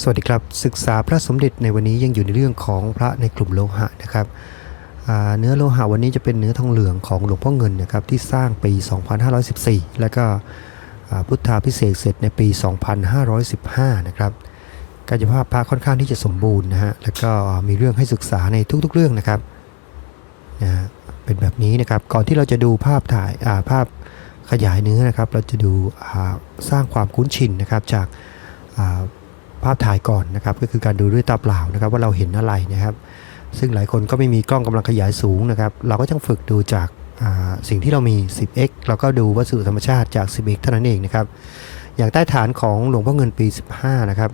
สวัสดีครับ ศึกษาพระสมเด็จในวันนี้ยังอยู่ในเรื่องของพระในกลุ่มโลหะนะครับเนื้อโลหะวันนี้จะเป็นเนื้อทองเหลืองของหลวงพ่อเงินนะครับที่สร้างปี 2514 แล้วก็พุทธาพิเศษเสร็จในปี 2515 นะครับกายภาพพระค่อนข้างที่จะสมบูรณ์นะฮะแล้วก็มีเรื่องให้ศึกษาในทุกๆเรื่องนะครับนะเป็นแบบนี้นะครับก่อนที่เราจะดูภาพถ่ายาภาพขยายเนื้อนะครับ เราจะดูสร้างความคุ้นชินนะครับจากา ภาพถ่ายก่อนนะครับ ก็คือการดูด้วยตาเปล่านะครับ ว่าเราเห็นอะไรนะครับ ซึ่งหลายคนก็ไม่มีกล้องกำลังขยายสูงนะครับ เราก็ต้องฝึกดูจากาสิ่งที่เรามี 10x เราก็ดูวัสดุธรรมชาติจาก 10x เท่านั้นเองนะครับ อย่างใต้ฐานของหลวงพ่อเงินปี 15 นะครับ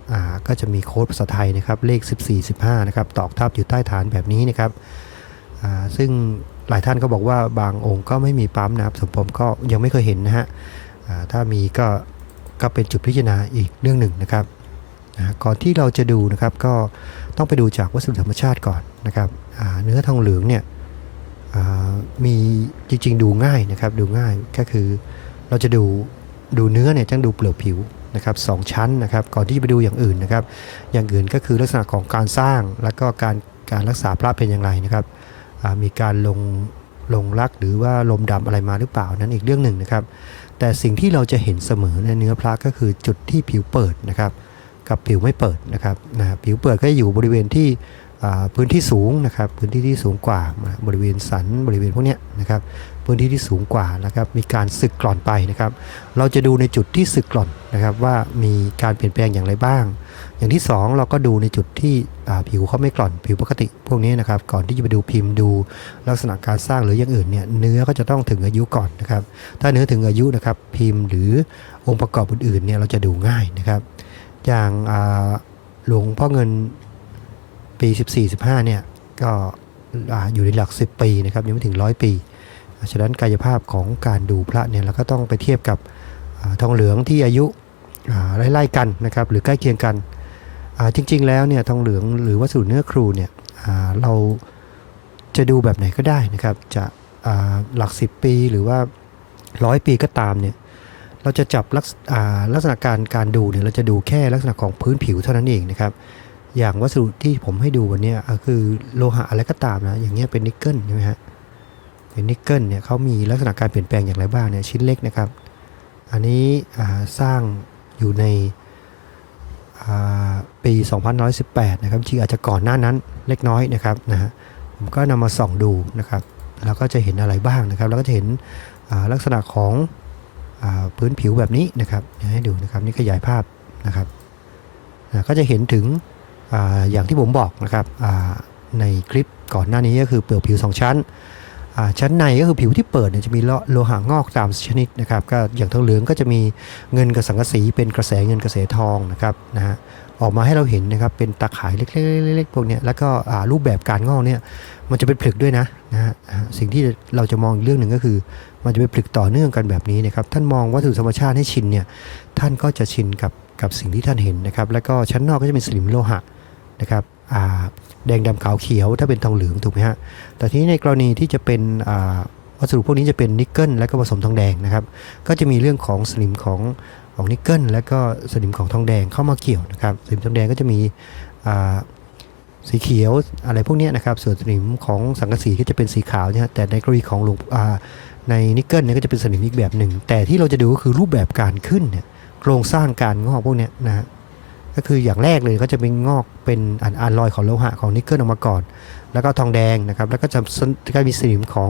ก็จะมีโค้ดภาษาไทยนะครับ เลข 14 15 นะครับ ตอกทับอยู่ใต้ฐานแบบนี้นะครับซึ่งหลายท่านก็บอกว่าบางองค์ก็ไม่มีปั๊มนะครับสมผมก็ยังไม่เคยเห็นนะฮะถ้ามีก็ก็เป็นจุดพิจารณาอีกเรื่องหนึ่งนะครับ นะก่อนที่เราจะดูนะครับก็ต้องไปดูจากวัสดุธรรมชาติก่อนนะครับเนื้อทองเหลืองเนี่ยมีจริงๆดูง่ายนะครับดูง่ายก็คือเราจะดูดูเนื้อเนี่ยต้องดูเปลือกผิวนะครับสองชั้นนะครับก่อนที่จะไปดูอย่างอื่นนะครับ อย่างอื่นก็คือลักษณะของการสร้างแล้วก็การการรักษาพระเป็นอย่างไรนะครับมีการลงลงรักหรือว่าลมดำอะไรมาหรือเปล่านั้นอีกเรื่องหนึ่งนะครับ แต่สิ่งที่เราจะเห็นเสมอในเนื้อพระก็คือจุดที่ผิวเปิดนะครับ กับผิวไม่เปิดนะครับนะผิวเปิดก็จะอยู่บริเวณที่พื้นที่สูงนะครับพื้นที่ที่สูงกว่าบริเวณสันบริเวณพวกนี้นะครับพื้นที่ที่สูงกว่านะครับมีการสึกกร่อนไปนะครับ เราจะดูในจุดที่สึกกร่อนนะครับว่ามีการเปลี่ยนแปลงอย่างไรบ้าง อย่างที่สองเราก็ดูในจุดที่ผิวเขาไม่กร่อนผิวปกติ พวกนี้นะครับก่อนที่จะไปดูพิมพ์ดูลักษณะการสร้างหรืออย่างอื่นเนี่ยเนื้อก็จะต้องถึงอายุก่อนนะครับถ้าเนื้อถึงอายุนะครับพิมพ์หรือองค์ประกอบอื่นๆเนี่ยเราจะดูง่ายนะครับ อย่างหลวงพ่อเงินปี 14-15 เนี่ย ก็อ่าอยู่ในหลัก 10 ปีนะครับยังไม่ถึงร้อยปีฉะนั้นกายภาพของการดูพระเนี่ยเราก็ต้องไปเทียบกับอทองเหลืองที่อายุไล่ๆกันนะครับหรือใกล้เคียงกันจริง ๆ แล้วเนี่ยทองเหลืองหรือวัสดุเนื้อครูเนี่ยเราจะดูแบบไหนก็ได้นะครับจะหลัก 10 ปีหรือว่าร้อยปีก็ตามเนี่ย เราจะจับลักษลักษณะการการดูเนี่ยเราจะดูแค่ลักษณะของพื้นผิวเท่านั้นเองนะครับ อย่างวัสดุที่ผมให้ดูวันนี้คือโลหะอะไรก็ตามนะอย่างเงี้ยเป็นนิกเกิลใช่ไหมฮะเป็นนิกเกิลเนี่ยเขามีลักษณะการเปลี่ยนแปลงอย่างไรบ้างเนี่ยชิ้นเล็กนะครับ อันนี้สร้างอยู่ในปี 2118 นะครับจริงอาจจะก่อนหน้านั้นเล็กน้อยนะครับนะฮะผมก็นำมาส่องดูนะครับเราก็จะเห็นอะไรบ้างนะครับเราก็จะเห็นลักษณะของ พื้นผิวแบบนี้นะครับให้ดูนะครับนี่ขยายภาพนะครับก็จะเห็นถึงออย่างที่ผมบอกนะครับในคลิปก่อนหน้านี้ก็คือเปลือกผิว 2 ชั้น ชั้นในก็คือผิวที่เปิดจะมีโลโลหะงอกตามชนิดนะครับก็อย่างทองเหลืองก็จะมีเงินกับสังกะสีเป็นกระแสเงินกระแสทองนะครับนะฮะออกมาให้เราเห็นนะครับเป็นตาข่ายเล็กๆๆๆพวกนี้แล้วก็รูปแบบการงอกเนี่ยมันจะเป็นผลึกด้วยนะนะฮะสิ่งที่เราจะมองอีกเรื่องหนึ่งก็คือ มันจะไปผลึกต่อเนื่องกันแบบนี้นะครับ ท่านมองวัตถุธรรมชาติให้ชินเนี่ย ท่านก็จะชินกับกับสิ่งที่ท่านเห็นนะครับ แล้วก็ชั้นนอกก็จะเป็นสนิมโลหะนะครับแดงดำขาวเขียว ถ้าเป็นทองเหลืองถูกไหมฮะ แต่ทีนี้ในกรณีที่จะเป็นวัสดุพวกนี้จะเป็นนิกเกิลแล้วก็ผสมทองแดงนะครับ ก็จะมีเรื่องของสนิมของของนิกเกิลแล้วก็สนิมของทองแดงเข้ามาเกี่ยวนะครับสนิมทองแดงก็จะมีสีเขียวอะไรพวกนี้นะครับ ส่วนสนิมของสังกะสีก็จะเป็นสีขาวนะฮะแต่ในกรณีของหลวง ในนิกเกิลเนี่ยก็จะเป็นสนิมอีกแบบหนึ่ง แต่ที่เราจะดูก็คือรูปแบบการขึ้นเนี่ยโครงสร้างการงอกพวกเนี้ยนะฮะก็คืออย่างแรกเลยก็จะเป็นงอกเป็นอันอันลอยของโลหะของนิกเกิลออกมาก่อน แล้วก็ทองแดงนะครับ แล้วก็จะก็มีสนิมของ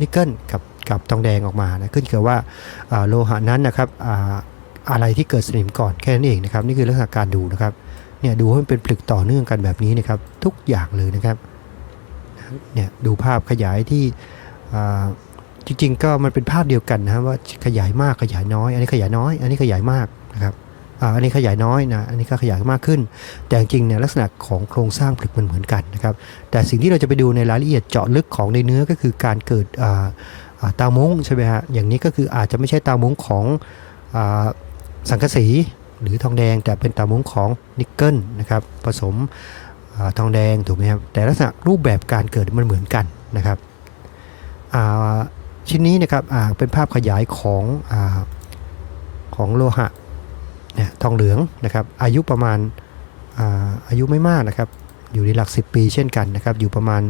นิกเกิลกับกับทองแดงออกมานะขึ้นกับว่าอ่าโลหะนั้นนะครับอะไรที่เกิดสนิมก่อนแค่นั้นเองนะครับนี่คือลักษณะการดูนะครับเนี่ยดูให้มันเป็นผลึกต่อเนื่องกันแบบนี้นะครับทุกอย่างเลยนะครับเนี่ยดูภาพขยายที่ จริงๆ ก็มันเป็นภาพเดียวกันนะว่าขยายมากขยายน้อย อันนี้ขยายน้อย อันนี้ขยายมากนะครับอันนี้ขยายน้อยนะอันนี้ก็ขยายมากขึ้น แต่จริงเนี่ยลักษณะของโครงสร้างผลึกมันเหมือนกันนะครับแต่สิ่งที่เราจะไปดูในรายละเอียดเจาะลึกของในเนื้อก็คือการเกิดตามงใช่ไหมฮะอย่างนี้ก็คืออาจจะไม่ใช่ตามงของอสังกะสีหรือทองแดงแต่เป็นตามงของนิกเกิลนะครับผสมอทองแดงถูกไหมครับแต่ลักษณะรูปแบบการเกิดมันเหมือนกันนะครับอ่า ชิ้นนี้นะครับเป็นภาพขยายของอของโลหะเนี่ยทองเหลืองนะครับ อายุประมาณอาอายุไม่มากนะครับ อยู่ในหลัก 10 ปีเช่นกันนะครับ อยู่ประมาณ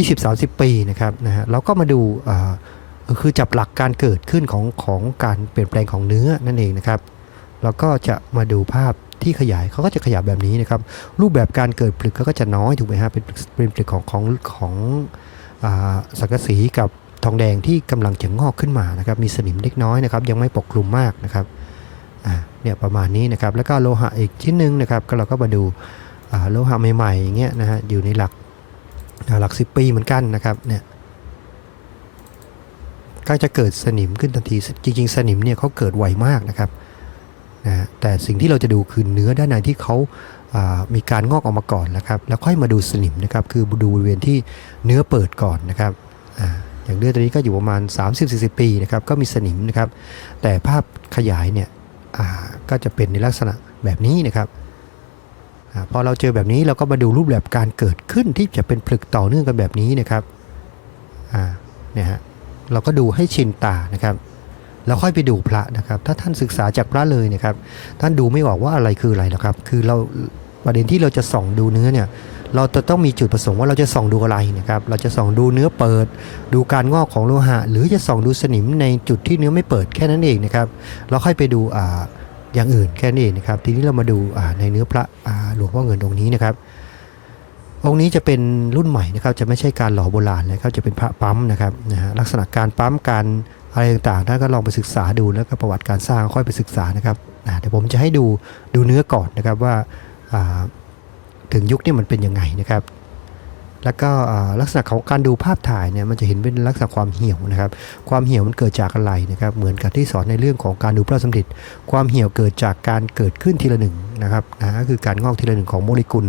20-30 ปีนะครับนะฮะเราก็มาดูาคือจับหลักการเกิดขึ้นของของการเปลี่ยนแปลงของเนื้อนั่นเองนะครับเราก็จะมาดูภาพที่ขยายเขาก็จะขยับแบบนี้นะครับ รูปแบบการเกิดผลึกเขาก็จะน้อยถูกไหมฮะเป็นเป็นผลึกของของของอสังกะสีกับ ทองแดงที่กำลังจะงอกขึ้นมานะครับ มีสนิมเล็กน้อยนะครับ ยังไม่ปกคลุมมากนะครับเนี่ยประมาณนี้นะครับ แล้วก็โลหะอีกชิ้นหนึ่งนะครับ ก็เราก็มาดูโลหะใหม่ๆอย่างเงี้ยนะฮะ อยู่ในหลักหลัก 10 ปีเหมือนกันนะครับ เนี่ย ก็จะเกิดสนิมขึ้นทันที จริงๆ สนิมเนี่ยเขาเกิดไวมากนะครับนะแต่สิ่งที่เราจะดูคือเนื้อด้านในที่เขาามีการงอกออกมาก่อนนะครับ แล้วค่อยมาดูสนิมนะครับ คือดูบริเวณที่เนื้อเปิดก่อนนะครับอา อย่างเนื้อตัวนี้ก็อยู่ประมาณ 30-40 ปีนะครับก็มีสนิมนะครับ แต่ภาพขยายเนี่ยก็จะเป็นในลักษณะแบบนี้นะครับอพอเราเจอแบบนี้เราก็มาดูรูปแบบการเกิดขึ้นที่จะเป็นผลึกต่อเนื่องกันแบบนี้นะครับเนี่ยฮะเราก็ดูให้ชินตานะครับแล้วค่อยไปดูพระนะครับ ถ้าท่านศึกษาจากพระเลยนะครับ ท่านดูไม่ออกว่าอะไรคืออะไรหรอกครับ คือเราประเด็นที่เราจะส่องดูเนื้อเนี่ย เราจะต้องมีจุดประสงค์ว่าเราจะส่องดูอะไรนะครับเราจะส่องดูเนื้อเปิด ดูการงอกของโลหะ หรือจะส่องดูสนิมในจุดที่เนื้อไม่เปิดแค่นั้นเองนะครับเราค่อยไปดูอ่าอย่างอื่นแค่นั้นะครับ ทีนี้เรามาดูาในเนื้อพระหลวงพ่อเงินองค์นี้นะครับ องค์นี้จะเป็นรุ่นใหม่นะครับ จะไม่ใช่การหล่อโบราณนะครับจะเป็นพระปั๊มนะครับนะฮะลักษณะการปั๊มการอะไรต่างๆท่านก็ลองไปศึกษาดูแล้วก็ประวัติการสร้างค่อยไปศึกษานะครับนะเดี๋ยวผมจะให้ดูดูเนื้อก่อนนะครับว่าอ่า ถึงยุคนี้มันเป็นยังไงนะครับ แล้วก็ลักษณะของการดูภาพถ่ายเนี่ยมันจะเห็นเป็นลักษณะความเหี่ยวนะครับ ความเหี่ยวมันเกิดจากอะไรนะครับ เหมือนกับที่สอนในเรื่องของการดูพระสมเด็จความเหี่ยวเกิดจากการเกิดขึ้นทีละหนึ่งนะครับนะก็คือการงอกทีละหนึ่งของโมเลกุล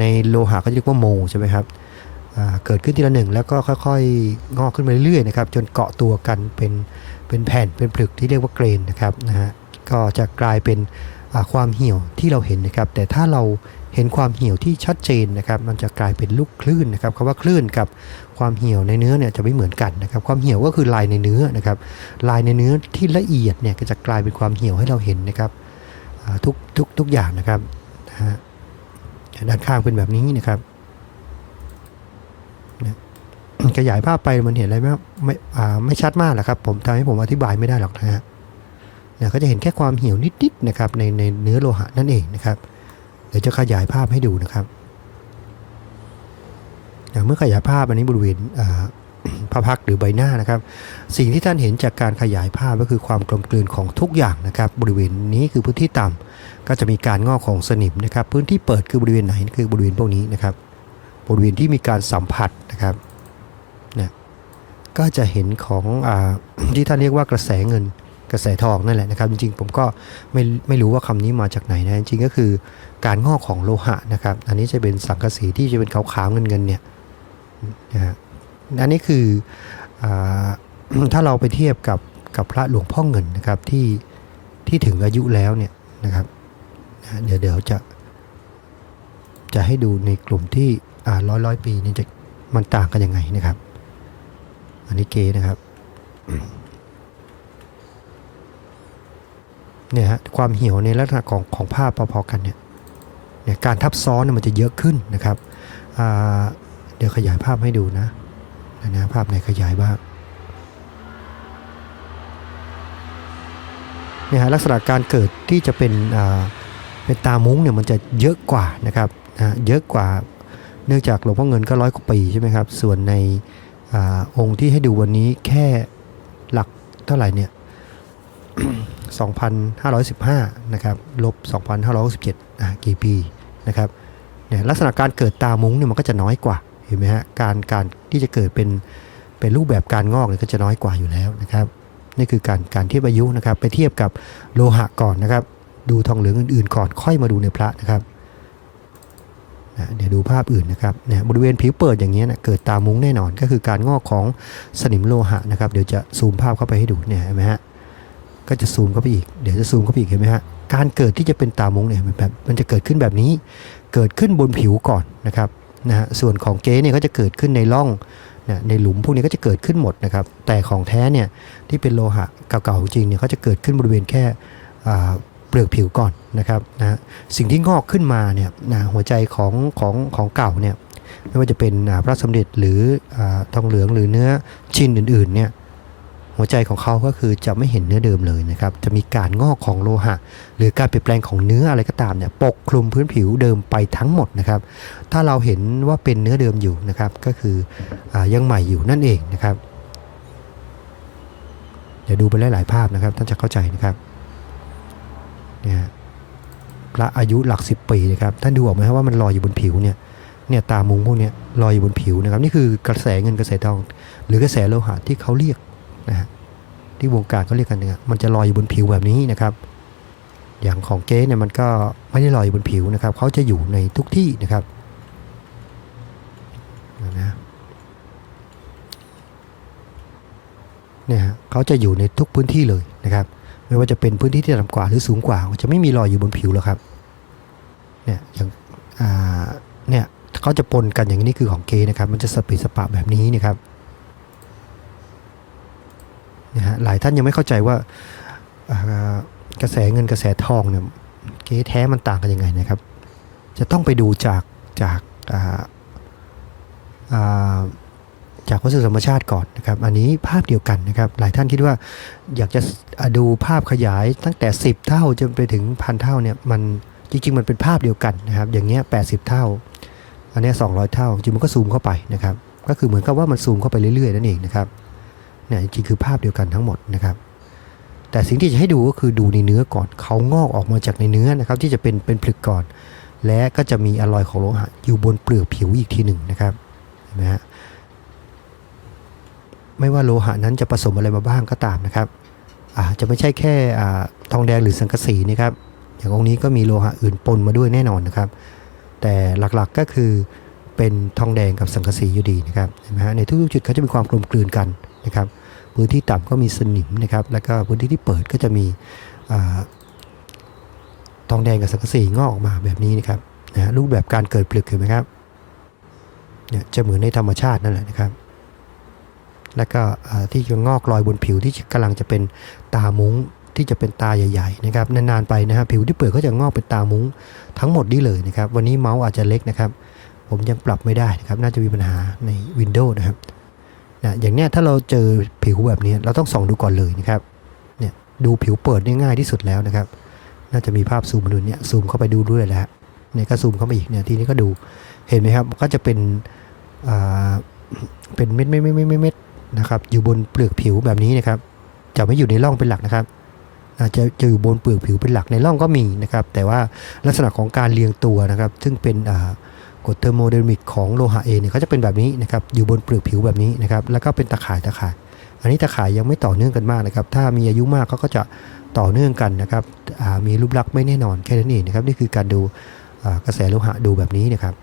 ในโลหะก็จะเรียกว่าโมใช่ไหมครับเกิดขึ้นทีละหนึ่งแล้วก็ค่อยๆ งอกขึ้นมาเรื่อยๆนะครับจนเกาะตัวกันเป็นเป็นแผ่นเป็นผลึกที่เรียกว่าเกรนนะครับนะฮะก็จะกลายเป็นความเหี่ยวที่เราเห็นนะครับ แต่ถ้าเรา เห็นความเหี่ยวที่ชัดเจนนะครับ มันจะกลายเป็นลูกคลื่นนะครับคำว่าคลื่นกับความเหี่ยวในเนื้อเนี่ยจะไม่เหมือนกันนะครับ ความเหี่ยวก็คือลายในเนื้อนะครับ ลายในเนื้อที่ละเอียดเนี่ยก็จะกลายเป็นความเหี่ยวให้เราเห็นนะครับทุกทุกทุกอย่างนะครับนะฮะด้านข้างเป็นแบบนี้นะครับนะขยายภาพไปมันเห็นอะไรไหมไม่ไม่ชัดมากหรอกครับ ผมทำให้ผมอธิบายไม่ได้หรอกนะฮะก็จะเห็นแค่ความเหี่ยวนิดๆนะครับในในเนื้อโลหะนั่นเองนะครับ ดี๋ยวจะขยายภาพให้ดูนะครับเมื่อขยายภาพอันนี้บริเวณอ่าพระพักหรือใบหน้านะครับ สิ่งที่ท่านเห็นจากการขยายภาพก็คือความกลมกลืนของทุกอย่างนะครับ บริเวณนี้คือพื้นที่ต่ำก็จะมีการงอกของสนิมนะครับ พื้นที่เปิดคือบริเวณไหนคือบริเวณพวกนี้นะครับ บริเวณที่มีการสัมผัสนะครับนะก็จะเห็นของอที่ท่านเรียกว่ากระแสเงิน กระแสทองนั่นแหละนะครับ จริงๆ ผมก็ไม่ไม่รู้ว่าคำนี้มาจากไหนนะจริงก็คือการงอกของโลหะนะครับ อันนี้จะเป็นสังกะสีที่จะเป็นขาวๆเงินๆเนี่ยนะฮะอันนี้คืออถ้าเราไปเทียบกับกับพระหลวงพ่อเงินนะครับที่ที่ถึงอายุแล้วเนี่ยนะครับนะเดี๋ยวเดี๋ยวจะจะให้ดูในกลุ่มที่ร้อยร้อยปีนี่จะมันต่างกันยังไงนะครับ อันนี้เกนะครับ เนี่ยฮะความเหี่ยวในลักษณะของของภาพพอๆกันเนี่ยเนี่ยการทับซ้อนเนี่ยมันจะเยอะขึ้นนะครับเดี๋ยวขยายภาพให้ดูนะนะภาพไหนขยายบ้างเนี่ยฮะลักษณะการเกิดที่จะเป็นเป็นตามุ้งเนี่ยมันจะเยอะกว่านะครับนะเยอะกว่าเนื่องจากหลวงพ่อเงินก็ร้อยกว่าปีใช่ไหมครับ ส่วนในอองค์ที่ให้ดูวันนี้แค่หลักเท่าไหร่เนี่ย 2,515 นะครับลบ 2,567อะกี่ปีนะครับเนี่ยลักษณะการเกิดตามุ้งเนี่ยมันก็จะน้อยกว่าเห็นไหมฮะการการที่จะเกิดเป็นเป็นรูปแบบการงอกเนี่ยก็จะน้อยกว่าอยู่แล้วนะครับนี่คือการการเทียบอายุนะครับไปเทียบกับโลหะก่อนนะครับ ดูทองเหลืองอื่นๆก่อนค่อยมาดูในพระนะครับนะเดี๋ยวดูภาพอื่นนะครับเนี่ยบริเวณผิวเปิดอย่างเงี้ยนะเกิดตามุ้งแน่นอนก็คือการงอกของสนิมโลหะนะครับ เดี๋ยวจะซูมภาพเข้าไปให้ดูเนี่ยเห็นไหมฮะ ก็จะซูมเข้าไปอีก เดี๋ยวจะซูมเข้าไปอีกเห็นไหมฮะ การเกิดที่จะเป็นตามงเนี่ยมันแบบมันจะเกิดขึ้นแบบนี้ เกิดขึ้นบนผิวก่อนนะครับนะฮะ ส่วนของเก๊เนี่ยก็จะเกิดขึ้นในร่องนะในหลุมพวกนี้ก็จะเกิดขึ้นหมดนะครับ แต่ของแท้เนี่ยที่เป็นโลหะเก่าๆจริงเนี่ยเขาจะเกิดขึ้นบริเวณแค่เปลือกผิวก่อนนะครับนะสิ่งที่งอกขึ้นมาเนี่ยนะหัวใจของของของเก่าเนี่ยไม่ว่าจะเป็นพระสมเด็จหรืออทองเหลืองหรือเนื้อชิ้นอื่นๆเนี่ย หัวใจของเขาก็คือจะไม่เห็นเนื้อเดิมเลยนะครับ จะมีการงอกของโลหะ หรือการเปลี่ยนแปลงของเนื้ออะไรก็ตามเนี่ยปกคลุมพื้นผิวเดิมไปทั้งหมดนะครับ ถ้าเราเห็นว่าเป็นเนื้อเดิมอยู่นะครับ ก็คืออยังใหม่อยู่นั่นเองนะครับ เดี๋ยวดูไปหลายๆภาพนะครับท่านจะเข้าใจนะครับเนี่ยพระอายุหลักสิบปีนะครับท่านดูออกไหมครับว่ามันลอยอยู่บนผิวเนี่ยเนี่ยตามุงพวกเนี้ยลอยอยู่บนผิวนะครับ นี่คือกระแสเงินกระแสทอง หรือกระแสโลหะที่เขาเรียก นะฮะที่วงการเขาเรียกกันเนี่ยมันจะลอยอยู่บนผิวแบบนี้นะครับ อย่างของเก๊เนี่ยมันก็ไม่ได้ลอยอยู่บนผิวนะครับเขาจะอยู่ในทุกที่นะครับนะเนี่ยฮะเขาจะอยู่ในทุกพื้นที่เลยนะครับ ไม่ว่าจะเป็นพื้นที่ที่ต่ำกว่าหรือสูงกว่า จะไม่มีรอยอยู่บนผิวหรอกครับเนี่ยอย่างเนี่ยเขาจะปนกันอย่างนี้คือของเกนะครับ มันจะสเปซสปะแบบนี้นะครับ นะฮะหลายท่านยังไม่เข้าใจว่ากระแสเงินกระแสทองเนี่ยเก๊แท้มันต่างกันยังไงนะครับ จะต้องไปดูจากจากจากวัสดุธรรมชาติก่อนนะครับ อันนี้ภาพเดียวกันนะครับ หลายท่านคิดว่าอยากจะดูภาพขยายตั้งแต่ 10 เท่าจนไปถึงพันเท่าเนี่ยมันจริง ๆ มันเป็นภาพเดียวกันนะครับ อย่างเงี้ย80เท่า อันนี้200 เท่า จริงมันก็ซูมเข้าไปนะครับ ก็คือเหมือนกับว่ามันซูมเข้าไปเรื่อยๆนั่นเองนะครับ เนี่ยจริงคือภาพเดียวกันทั้งหมดนะครับ แต่สิ่งที่จะให้ดูก็คือดูในเนื้อก่อนเขางอกออกมาจากในเนื้อนะครับ ที่จะเป็นเป็นผลึกก่อน และก็จะมีอลอยของโลหะอยู่บนเปลือกผิวอีกทีหนึ่งนะครับเห็นไหมฮะไม่ว่าโลหะนั้นจะผสมอะไรมาบ้างก็ตามนะครับอาจจะไม่ใช่แค่ทองแดงหรือสังกะสีนะครับ อย่างองค์นี้ก็มีโลหะอื่นปนมาด้วยแน่นอนนะครับ แต่หลักๆก็คือเป็นทองแดงกับสังกะสีอยู่ดีนะครับเห็นไหมฮะในทุกๆจุดเขาจะมีความกลมกลืนกัน นะครับพื้นที่ต่ำก็มีสนิมนะครับแล้วก็พื้นที่ที่เปิดก็จะมีอทองแดงกับสังกะสีงอกออกมาแบบนี้นะครับนะรูปแบบการเกิดเปลือกเห็นไหมครับเนี่ยจะเหมือนในธรรมชาตินั่นแหละนะครับ แล้วก็ที่จะงอกรอยบนผิวที่กำลังจะเป็นตามุ้งที่จะเป็นตาใหญ่ๆนะครับนานๆไปนะฮะผิวที่เปิดก็จะงอกเป็นตามุ้งทั้งหมดนี่เลยนะครับ วันนี้เมาส์อาจจะเล็กนะครับ ผมยังปรับไม่ได้นะครับ น่าจะมีปัญหาใน Windows นะครับ นะอย่างเนี้ยถ้าเราเจอผิวแบบนี้เราต้องส่องดูก่อนเลยนะครับเนี่ยดูผิวเปิดนี่ง่ายที่สุดแล้วนะครับ น่าจะมีภาพซูมมาดูเนี่ยซูมเข้าไปดูด้วยแล้วฮะเนี่ยก็ซูมเข้าไปอีกเนี่ยทีนี้ก็ดูเห็นไหมครับก็จะเป็นอ่าเป็นเม็ดเม็ดเม็ดเม็ดเม็ดเม็ดนะครับอยู่บนเปลือกผิวแบบนี้นะครับ จะไม่อยู่ในร่องเป็นหลักนะครับอาจจะจะอยู่บนเปลือกผิวเป็นหลักในร่องก็มีนะครับ แต่ว่าลักษณะของการเรียงตัวนะครับ ซึ่งเป็นอ่า กฎเทอร์โมไดนมิกของโลหะเองเนี่ยเขาจะเป็นแบบนี้นะครับอยู่บนเปลือกผิวแบบนี้นะครับแล้วก็เป็นตะข่ายตะข่าย อันนี้ตะข่ายยังไม่ต่อเนื่องกันมากนะครับถ้ามีอายุมากเขาก็จะต่อเนื่องกันนะครับมีรูปลักษณ์ไม่แน่นอนแค่นั้นเองนะครับนี่คือการดูกระแสโลหะดูแบบนี้นะครับ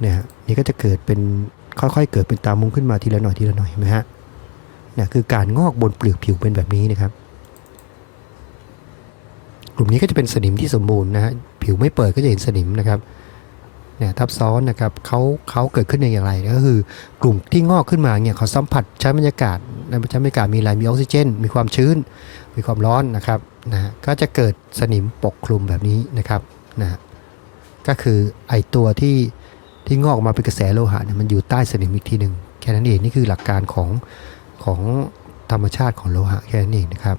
เนี่ยฮะนี่ก็จะเกิดเป็นค่อยๆ เกิดเป็นตามุ้งขึ้นมาทีละหน่อยทีละหน่อยเห็นไหมฮะเนี่ยคือการงอกบนเปลือกผิวเป็นแบบนี้นะครับ กลุ่มนี้ก็จะเป็นสนิมที่สมบูรณ์นะฮะ ผิวไม่เปิดก็จะเห็นสนิมนะครับเนี่ยทับซ้อนนะครับเขาเขาเกิดขึ้นอย่างไรก็คือกลุ่มที่งอกขึ้นมาเนี่ยเขาสัมผัสชั้นบรรยากาศในชั้นบรรยากาศมีอะไรมีออกซิเจน มีความชื้น มีความร้อนนะครับนะก็จะเกิดสนิมปกคลุมแบบนี้นะครับนะก็คือไอตัวที่ที่งอกมาเป็นกระแสโลหะเนี่ยมันอยู่ใต้สนิมอีกทีหนึ่งแค่นั้นเองนี่คือหลักการของของธรรมชาติของโลหะแค่นั้นเองนะครับ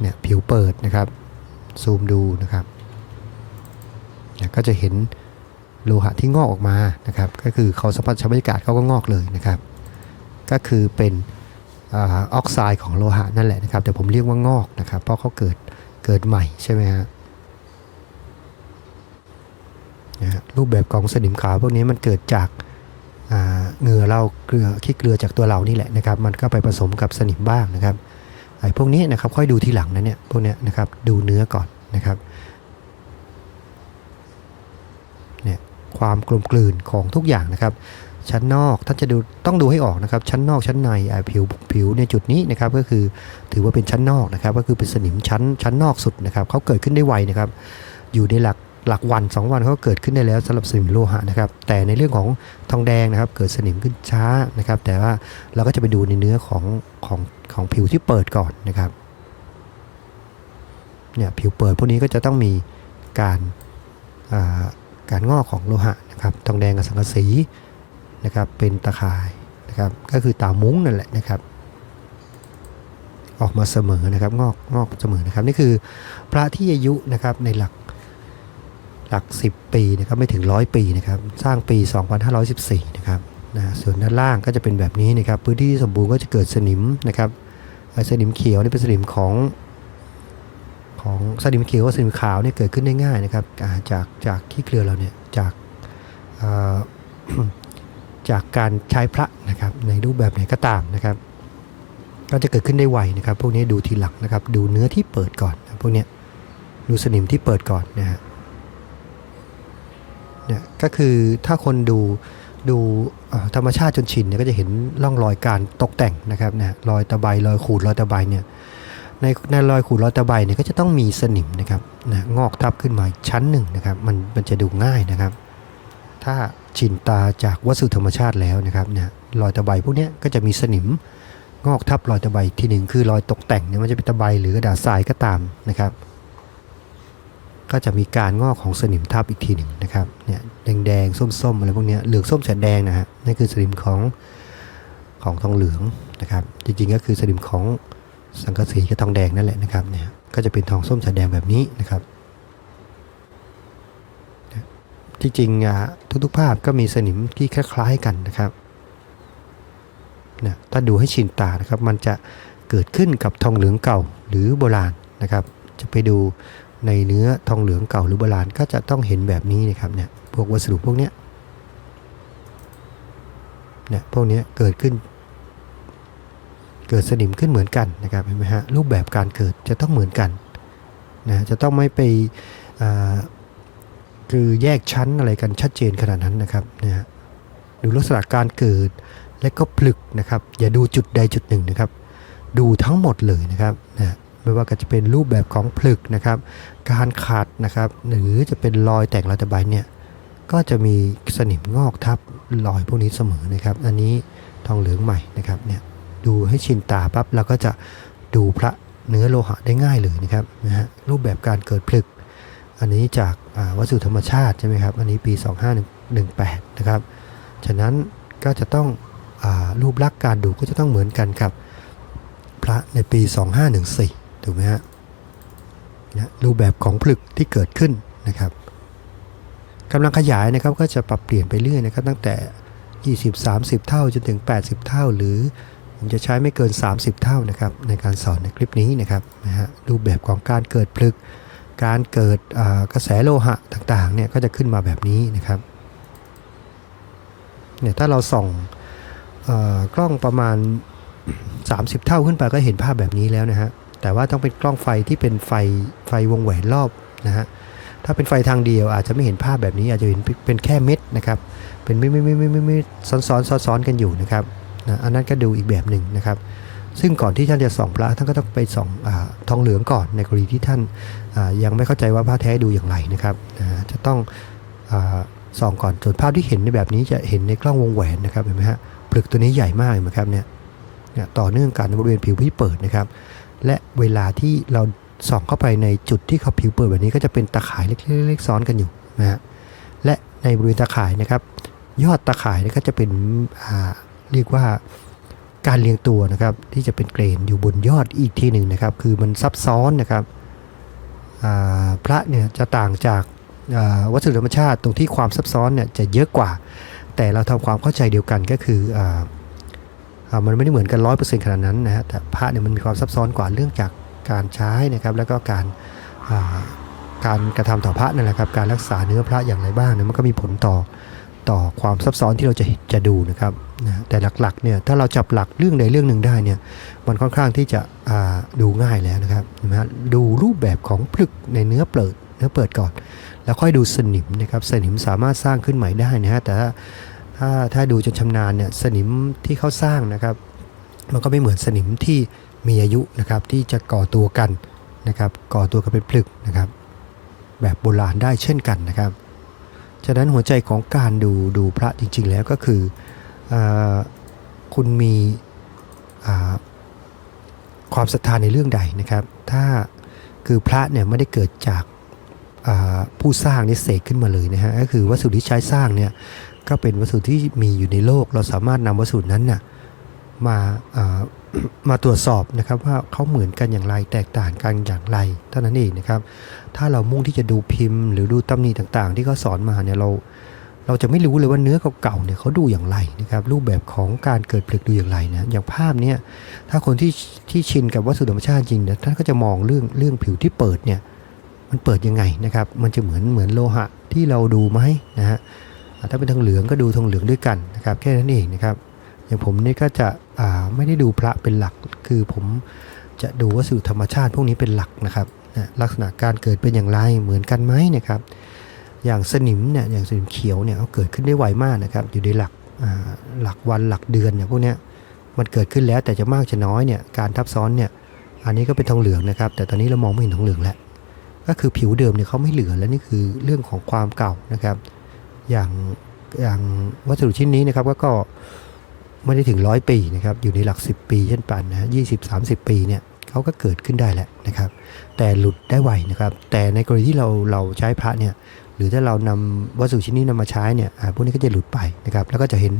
เนี่ยผิวเปิดนะครับ ซูมดูนะครับเนี่ยก็จะเห็นโลหะที่งอกออกมานะครับ ก็คือเขาสัมผัสชั้นบรรยากาศเขาก็งอกเลยนะครับ ก็คือเป็นออกไซด์ของโลหะนั่นแหละนะครับ แต่ผมเรียกว่างอกนะครับ เพราะเขาเกิดเกิดใหม่ใช่ไหมฮะนะรูปแบบของสนิมขาวพวกนี้มันเกิดจากเหงื่อเราเกลือขี้เกลือจากตัวเรานี่แหละนะครับ มันก็ไปผสมกับสนิมบ้างนะครับ ไอ้พวกนี้นะครับค่อยดูทีหลังนะเนี่ยพวกเนี้ยนะครับดูเนื้อก่อนนะครับเนี่ยความกลมกลืนของทุกอย่างนะครับ ชั้นนอกท่านจะดูต้องดูให้ออกนะครับ ชั้นนอกชั้นในอ่าผิวผิวในจุดนี้นะครับก็คือถือว่าเป็นชั้นนอกนะครับ ก็คือเป็นสนิมชั้นชั้นนอกสุดนะครับเขาเกิดขึ้นได้ไวนะครับ อยู่ในหลัก หลักวันสองวันเขาเกิดขึ้นได้แล้วสำหรับสนิมโลหะนะครับ แต่ในเรื่องของทองแดงนะครับ เกิดสนิมขึ้นช้านะครับ แต่ว่าเราก็จะไปดูในเนื้อของของของผิวที่เปิดก่อนนะครับเนี่ยผิวเปิดพวกนี้ก็จะต้องมีการาการงอกของโลหะนะครับทองแดงกับสังกะสีนะครับเป็นตะข่ายนะครับก็คือตามุ้งนั่นแหละนะครับออกมาเสมอนะครับงอกงอกเสมอนะครับนี่คือพระที่อายุนะครับในหลัก หลัก 10 ปีนะครับไม่ถึงร้อยปีนะครับสร้างปี 2514 นะครับนะส่วนด้านล่างก็จะเป็นแบบนี้นะครับพื้นที่สมบูรณ์ก็จะเกิดสนิมนะครับไอ้สนิมเขียวนี่เป็นสนิมของของสนิมเขียวกับสนิมขาวเนี่ยเกิดขึ้นได้ง่ายนะครับจากจากขี้เกลือเราเนี่ยจากจากการใช้พระนะครับในรูปแบบไหนก็ตามนะครับ ก็จะเกิดขึ้นได้ไวนะครับ พวกนี้ดูทีหลังนะครับ ดูเนื้อที่เปิดก่อนนะพวกนี้ดูสนิมที่เปิดก่อนนะฮะ เนี่ยก็คือถ้าคนดูดูธรรมชาติจนชินเนี่ยก็จะเห็นร่องรอยการตกแต่งนะครับนะรอยตะไบรอยขูดรอยตะไบเนี่ยในในรอยขูดรอยตะไบเนี่ยก็จะต้องมีสนิมนะครับนะงอกทับขึ้นมาชั้นหนึ่งนะครับมันมันจะดูง่ายนะครับ ถ้าชินตาจากวัสดุธรรมชาติแล้วนะครับเนี่ยรอยตะไบพวกนี้ก็จะมีสนิมงอกทับรอยตะไบอีกทีหนึ่งคือรอยตกแต่งเนี่ยมันจะเป็นตะไบหรือกระดาษทรายก็ตามนะครับ ก็จะมีการงอกของสนิมทับอีกทีหนึ่งนะครับเนี่ยแดงๆส้มๆอะไรพวกนี้เหลืองส้มแสดแดงนะฮะนั่นคือสนิมของของทองเหลืองนะครับ จริงๆก็คือสนิมของสังกะสีกับทองแดงนั่นแหละนะครับเนี่ยก็จะเป็นทองส้มแสดแดงแบบนี้นะครับจริงๆทุกๆภาพก็มีสนิมที่คล้ายๆกันนะครับนะถ้าดูให้ชินตานะครับ มันจะเกิดขึ้นกับทองเหลืองเก่าหรือโบราณนะครับ จะไปดู ในเนื้อทองเหลืองเก่าหรือโบราณก็จะต้องเห็นแบบนี้นะครับเนี่ยพวกวัสดุพวกเนี้ยเนี่ยพวกเนี้ยเกิดขึ้น เกิดสนิมขึ้นเหมือนกันนะครับเห็นไหมฮะรูปแบบการเกิดจะต้องเหมือนกันนะจะต้องไม่ไปอ่าคือแยกชั้นอะไรกันชัดเจนขนาดนั้นนะครับนะฮะดูลักษณะการเกิดและก็ผลึกนะครับ อย่าดูจุดใดจุดหนึ่งนะครับ ดูทั้งหมดเลยนะครับนะ ไม่ว่าจะเป็นรูปแบบของผลึกนะครับ การขาดนะครับ หรือจะเป็นรอยแต่งรอตะไบเนี่ยก็จะมีสนิมงอกทับรอยพวกนี้เสมอนะครับ อันนี้ทองเหลืองใหม่นะครับเนี่ยดูให้ชินตาปั๊บเราก็จะดูพระเนื้อโลหะได้ง่ายเลยนะครับนะฮะรูปแบบการเกิดผลึก อันนี้จากาวัสดุธรรมชาติใช่ไหมครับ อันนี้ปี 2518 นะครับ ฉะนั้นก็จะต้องอรูปลักษณ์การดูก็จะต้องเหมือนกันกับพระในปี 2514 ถูกไหมฮะนะรูปแบบของผลึกที่เกิดขึ้นนะครับกำลังขยายนะครับก็จะปรับเปลี่ยนไปเรื่อยนะครับ ตั้งแต่ 20 30 เท่าจนถึง 80 เท่า หรือผมจะใช้ไม่เกิน 30 เท่านะครับในการสอนในคลิปนี้นะครับนะฮะรูปแบบของการเกิดผลึก การเกิดกระแสโลหะต่างๆเนี่ยก็จะขึ้นมาแบบนี้นะครับเนี่ยถ้าเราส่องอกล้องประมาณ 30 เท่าขึ้นไปก็เห็นภาพแบบนี้แล้วนะฮะ แต่ว่าต้องเป็นกล้องไฟที่เป็นไฟไฟวงแหวนรอบนะฮะถ้าเป็นไฟทางเดียวอาจจะไม่เห็นภาพแบบนี้อาจจะเห็นเป็นแค่เม็ดนะครับเป็นไม่ไม่ไม่ไม่ไม่ไม่ซ้อนซ้อนซ้อนซ้อนกันอยู่นะครับนะอันนั้นก็ดูอีกแบบหนึ่งนะครับ ซึ่งก่อนที่ท่านจะส่องพระท่านก็ต้องไปส่องอทองเหลืองก่อนในกรณีที่ท่านยังไม่เข้าใจว่าพระแท้ดูอย่างไรนะครับจะต้องอส่องก่อนส่วนภาพที่เห็นในแบบนี้จะเห็นในกล้องวงแหวนนะครับเห็นไหมฮะปลึกตัวนี้ใหญ่มากเห็นไหมครับเนี่ยต่อเนื่องกันบริเวณผิวที่เปิดนะครับ และเวลาที่เราส่องเข้าไปในจุดที่เขาผิวเปิดแบบนี้ก็จะเป็นตะข่ายเล็กๆซ้อนกันอยู่นะฮะและในบริเวณตะข่ายนะครับ ยอดตะข่ายนี่ก็จะเป็นเรียกว่าการเรียงตัวนะครับ ที่จะเป็นเกรนอยู่บนยอดอีกทีหนึ่งนะครับ คือมันซับซ้อนนะครับพระเนี่ยจะต่างจากาวัสดุธรรมชาติตรงที่ความซับซ้อนเนี่ยจะเยอะกว่า แต่เราทำความเข้าใจเดียวกันก็คืออ มันไม่ได้เหมือนกันร้อยเปอร์เซ็นต์ขนาดนั้นนะฮะแต่พระเนี่ยมันมีความซับซ้อนกว่าเรื่องจากการใช้นะครับ แล้วก็การาการกระทำต่อพระนั่นแหละครับการรักษาเนื้อพระอย่างไรบ้างเนี่ยมันก็มีผลต่อต่อความซับซ้อนที่เราจะจะดูนะครับนะแต่หลักๆเนี่ยถ้าเราจับหลักเรื่องใดเรื่องหนึ่งได้เนี่ยมันค่อนข้างที่จะดูง่ายแล้วนะครับนไหมฮะดูรูปแบบของผลึกในเนื้อเปิดเนื้อเปิดก่อน แล้วค่อยดูสนิมนะครับสนิมสามารถสร้างขึ้นใหม่ได้นะฮะแต่ ถ้าถ้าดูจนชำนาญเนี่ยสนิมที่เขาสร้างนะครับ มันก็ไม่เหมือนสนิมที่มีอายุนะครับที่จะก่อตัวกันนะครับก่อตัวกันเป็นผลึกนะครับ แบบโบราณได้เช่นกันนะครับฉะนั้นหัวใจของการดูดูพระจริง ๆ แล้วก็คืออคุณมีความศรัทธาในเรื่องใดนะครับ ถ้าคือพระเนี่ยไม่ได้เกิดจากผู้สร้างนี่เสกขึ้นมาเลยนะฮะก็คือวัสดุที่ใช้สร้างเนี่ย ก็เป็นวัสดุที่มีอยู่ในโลก เราสามารถนำวัสดุนั้นน่ะมาามาตรวจสอบนะครับว่าเขาเหมือนกันอย่างไรแตกต่างกันอย่างไรเท่านั้นเองนะครับ ถ้าเรามุ่งที่จะดูพิมพ์ หรือดูตำหนิต่างๆ ที่เขาสอนมาเนี่ยเราเราจะไม่รู้เลยว่าเนื้อเก่าๆเนี่ยเขาดูอย่างไรนะครับรูปแบบของการเกิดผลึกดูอย่างไรนะอย่างภาพเนี่ยถ้าคนที่ที่ชินกับวัสดุธรรมชาติจริงเนี่ยท่านก็จะมองเรื่องเรื่องผิวที่เปิดเนี่ยมันเปิดยังไงนะครับมันจะเหมือนเหมือนโลหะที่เราดูไหมนะฮะ ถ้าเป็นทองเหลืองก็ดูทองเหลืองด้วยกันนะครับแค่นั้นเองนะครับอย่างผมนี่ก็จะไม่ได้ดูพระเป็นหลัก คือผมจะดูวัสดุธรรมชาติพวกนี้เป็นหลักนะครับนะลักษณะการเกิดเป็นอย่างไรเหมือนกันไหมนะครับอย่างสนิมเนี่ยอย่างสนิมเขียวเนี่ยเขาเกิดขึ้นได้ไวมากนะครับอยู่ในหลักหลักวันหลักเดือนเนี่ยพวกนี้มันเกิดขึ้นแล้วแต่จะมากจะน้อยเนี่ยการทับซ้อนเนี่ยอันนี้ก็เป็นทองเหลืองนะครับ แต่ตอนนี้เรามองไม่เห็นทองเหลืองแล้วก็คือผิวเดิมเนี่ยเขาไม่เหลือแล้วนี่คือเรื่องของความเก่านะครับ อย่างอย่างวัสดุชิ้นนี้นะครับก็ก็ไม่ได้ถึงร้อยปีนะครับอยู่ในหลัก 10 ปีเช่นกันนะยี่สิบสามสิบปีเนี่ยเขาก็เกิดขึ้นได้แหละนะครับ แต่หลุดได้ไวนะครับ แต่ในกรณีที่เราเราใช้พระเนี่ยหรือถ้าเรานำวัสดุชิ้นนี้นำมาใช้เนี่ยพวกนี้ก็จะหลุดไปนะครับ แล้วก็จะเห็น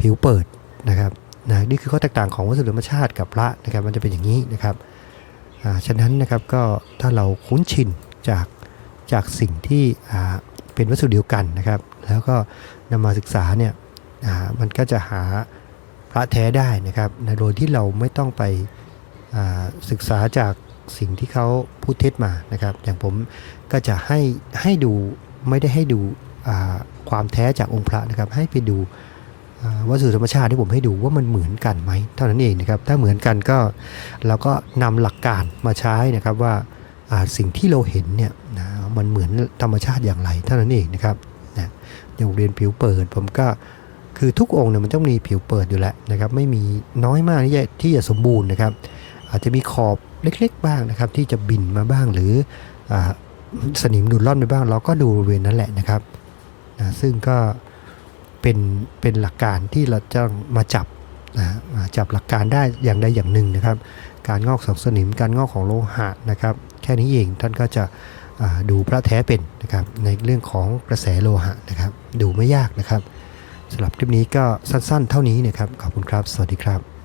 ผิวเปิดนะครับนะนี่คือข้อแตกต่างของวัสดุธรรมชาติกับพระนะครับ มันจะเป็นอย่างนี้นะครับอ่าฉะนั้นนะครับก็ถ้าเราคุ้นชินจากจากสิ่งที่อ่าเป็นวัสดุเดียวกันนะครับ แล้วก็นำมาศึกษาเนี่ยมันก็จะหาพระแท้ได้นะครับนโดยที่เราไม่ต้องไปศึกษาจากสิ่งที่เขาพูดเท็จมานะครับ อย่างผมก็จะให้ให้ดูไม่ได้ให้ดูความแท้จากองค์พระนะครับ ให้ไปดูวัสดุธรรมชาติที่ผมให้ดูว่ามันเหมือนกันไหมเท่านั้นเองนะครับ ถ้าเหมือนกันก็เราก็นำหลักการมาใช้นะครับว่าอ่าสิ่งที่เราเห็นเนี่ยนะมันเหมือนธรรมชาติอย่างไรเท่านั้นเองนะครับ นะอย่างเรียนผิวเปิดผมก็คือทุกองค์เนี่ยมันต้องมีผิวเปิดอยู่แล้วนะครับไม่มีน้อยมากที่จะที่จะสมบูรณ์นะครับ อาจจะมีขอบเล็กๆบ้างนะครับ ที่จะบินมาบ้างหรืออสนิมดูดร่อนไปบ้าง เราก็ดูบริเวณนั้นแหละนะครับนะซึ่งก็เป็นเป็นหลักการที่เราจะมาจับนะจับหลักการได้อย่างใดอย่างหนึ่งนะครับ การงอกของสนิมการงอกของโลหะนะครับ แค่นี้เองท่านก็จะ ดูพระแท้เป็นนะครับในเรื่องของกระแสโลหะนะครับ ดูไม่ยากนะครับสำหรับคลิปนี้ก็สั้นๆ เท่านี้นะครับขอบคุณครับ สวัสดีครับ